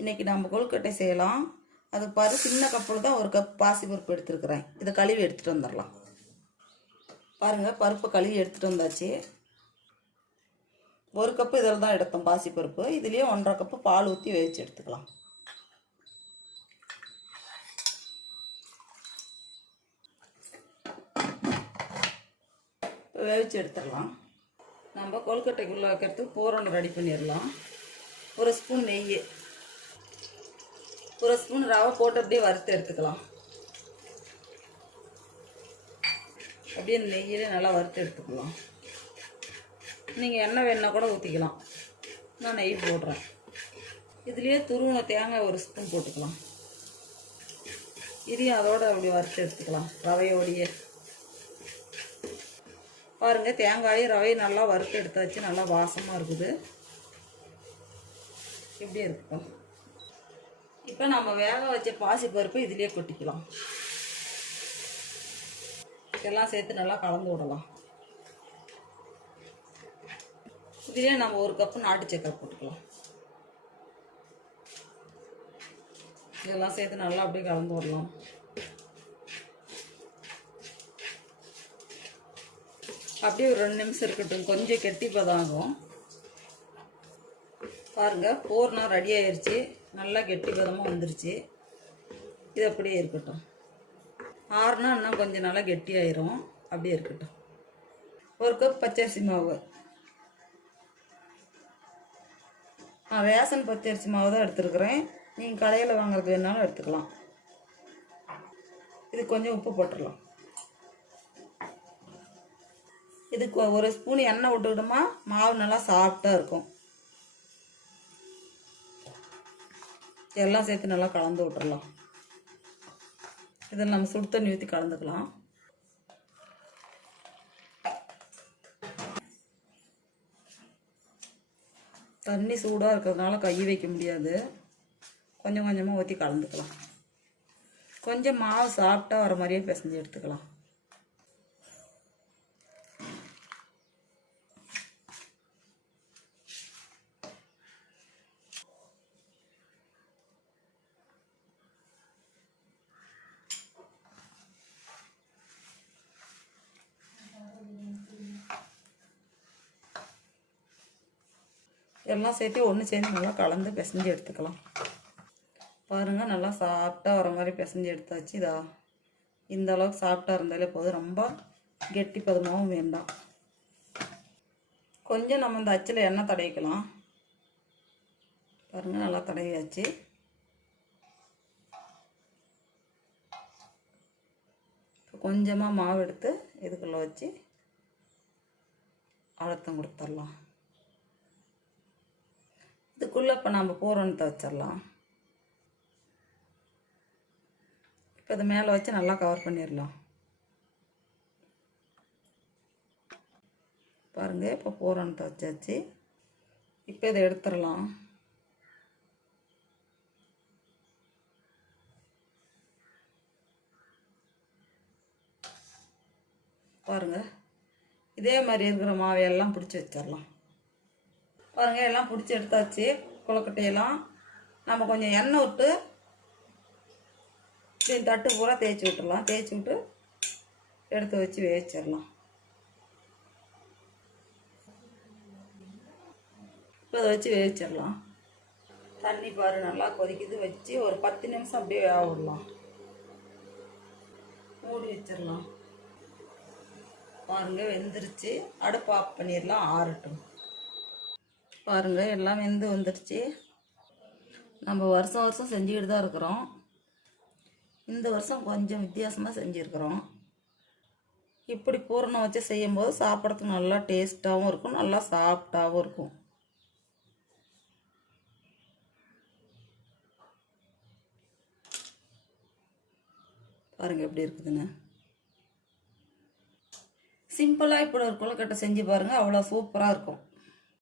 இன்றைக்கி நம்ம கொழுக்கட்டை செய்யலாம். அது பாரு, சின்ன கப்பில் தான் 1 கப் பாசிப்பருப்பு எடுத்துருக்குறேன். இதை கழுவி எடுத்துகிட்டு வந்துடலாம். பாருங்கள், பருப்பு கழுவி எடுத்துகிட்டு வந்தாச்சு. 1 கப்பு இதில் தான் எடுத்தோம் பாசிப்பருப்பு. இதுலேயே 1.5 கப்பு பால் ஊற்றி வேவிச்சு எடுத்துக்கலாம். வேவிச்சு எடுத்துடலாம். நம்ம கொழுக்கட்டைக்குள்ளே வைக்கிறதுக்கு பூரணம் ரெடி பண்ணிடலாம். 1 ஸ்பூன் நெய், 1 ஸ்பூன் ரவை போட்டு அப்படியே வறுத்து எடுத்துக்கலாம். அப்படியே நெய்யிலே நல்லா வறுத்து எடுத்துக்கலாம். நீங்கள் எண்ணெய் வேணா கூட ஊற்றிக்கலாம். நான் நெய் போடுறேன். இதுலேயே துருவின தேங்காய் 1 ஸ்பூன் போட்டுக்கலாம். இதையும் அதோடு அப்படி வறுத்து எடுத்துக்கலாம் ரவையோடையே. பாருங்கள், தேங்காயும் ரவையும் நல்லா வறுத்து எடுத்தாச்சு. நல்லா வாசமாக இருக்குது. இப்படி இருக்கட்டும். இப்போ நம்ம வேக வச்ச பாசிப்பருப்பு இதிலே கொட்டிக்கலாம். இதெல்லாம் சேர்த்து நல்லா கலந்து விடலாம். இதிலே நம்ம 1 கப்பு நாட்டு சக்கரை போட்டுக்கலாம். இதெல்லாம் சேர்த்து நல்லா அப்படியே கலந்து விடலாம். அப்படியே ஒரு 2 நிமிஷம் இருக்கட்டும். கொஞ்சம் கெட்டி பதாகும். பாருங்கள், பூரணம் ரெடி ஆயிடுச்சு. நல்லா கெட்டி பதமாக வந்துருச்சு. இது அப்படியே இருக்கட்டும். ஆறுனா இன்னும் கொஞ்சம் நல்லா கெட்டியாயிரும். அப்படியே இருக்கட்டும். 1 கப் பச்சரிசி மாவு. நான் ரேஷன் பச்சரிசி மாவு தான் எடுத்துருக்குறேன். நீங்கள் கடையில் வாங்குறது வேணாலும் எடுத்துக்கலாம். இது கொஞ்சம் உப்பு போட்டுடலாம். இதுக்கு 1 ஸ்பூன் எண்ணெய் விட்டுக்கிட்டோமா மாவு நல்லா சாஃப்டாக இருக்கும். எல்லாம் சேர்த்து நல்லா கலந்து விட்டுறலாம். இதில் நம்ம சுடு தண்ணி ஊற்றி கலந்துக்கலாம். தண்ணி சூடாக இருக்கிறதுனால கை வைக்க முடியாது. கொஞ்சம் கொஞ்சமாக ஊற்றி கலந்துக்கலாம். கொஞ்சம் மாவு சாஃப்டாக வர மாதிரியே பிசைஞ்சு எடுத்துக்கலாம். எல்லாம் சேர்த்து ஒன்று சேர்ந்து நல்லா கலந்து பிசைஞ்சு எடுத்துக்கலாம். பாருங்கள், நல்லா சாஃப்டாக வர மாதிரி பிசைஞ்சு எடுத்தாச்சு. இந்த அளவுக்கு சாஃப்டாக இருந்தாலே போதும். ரொம்ப கெட்டி பதமாகவும் வேண்டாம். கொஞ்சம் நம்ம இந்த அச்சில் எண்ணெய் தடவிக்கலாம். பாருங்கள், நல்லா தடவியாச்சு. கொஞ்சமாக மாவு எடுத்து இதுக்குள்ளே வச்சு அழுத்தம் கொடுத்துடலாம். இதுக்குள்ளே இப்போ நம்ம பூரணத்தை வச்சிடலாம். இப்போ இது மேலே வச்சு நல்லா கவர் பண்ணிடலாம். பாருங்கள், இப்போ பூரணத்தை வச்சாச்சு. இப்போ இதை எடுத்துடலாம். பாருங்கள், இதே மாதிரி இருக்கிற மாவையெல்லாம் பிடிச்சி வச்சிடலாம். பாருங்கள், எல்லாம் பிடிச்சி எடுத்தாச்சு. கொழுக்கட்டையெல்லாம் நம்ம கொஞ்சம் எண்ணெய் விட்டு தட்டு பூரா தேய்ச்சி விட்டுடலாம். தேய்ச்சி விட்டு எடுத்து வச்சு வேவிச்சிடலாம். இப்போ அதை வச்சு வேவிச்சிடலாம். தண்ணி பாரு நல்லா கொதிக்குது. வச்சு ஒரு 10 நிமிஷம் அப்படியே வேக விடலாம். மூடி வச்சிடலாம். பாருங்கள், வெந்துருச்சு. அடுப்பு ஆஃப் பண்ணிடலாம், ஆறட்டும். பாருங்கள், எல்லாம் வெந்து வந்துடுச்சு. நம்ம வருஷம் வருஷம் செஞ்சுக்கிட்டு தான் இருக்கிறோம். இந்த வருஷம் கொஞ்சம் வித்தியாசமாக செஞ்சுருக்கிறோம். இப்படி பூரணம் வச்சு செய்யும்போது சாப்பிட்றதுக்கு நல்லா டேஸ்ட்டாகவும் இருக்கும், நல்லா சாஃப்டாகவும் இருக்கும். பாருங்கள் எப்படி இருக்குதுன்னு. சிம்பிளாக இப்படி ஒரு கொழுக்கட்டை செஞ்சு பாருங்கள், அவ்வளோ சூப்பராக இருக்கும்.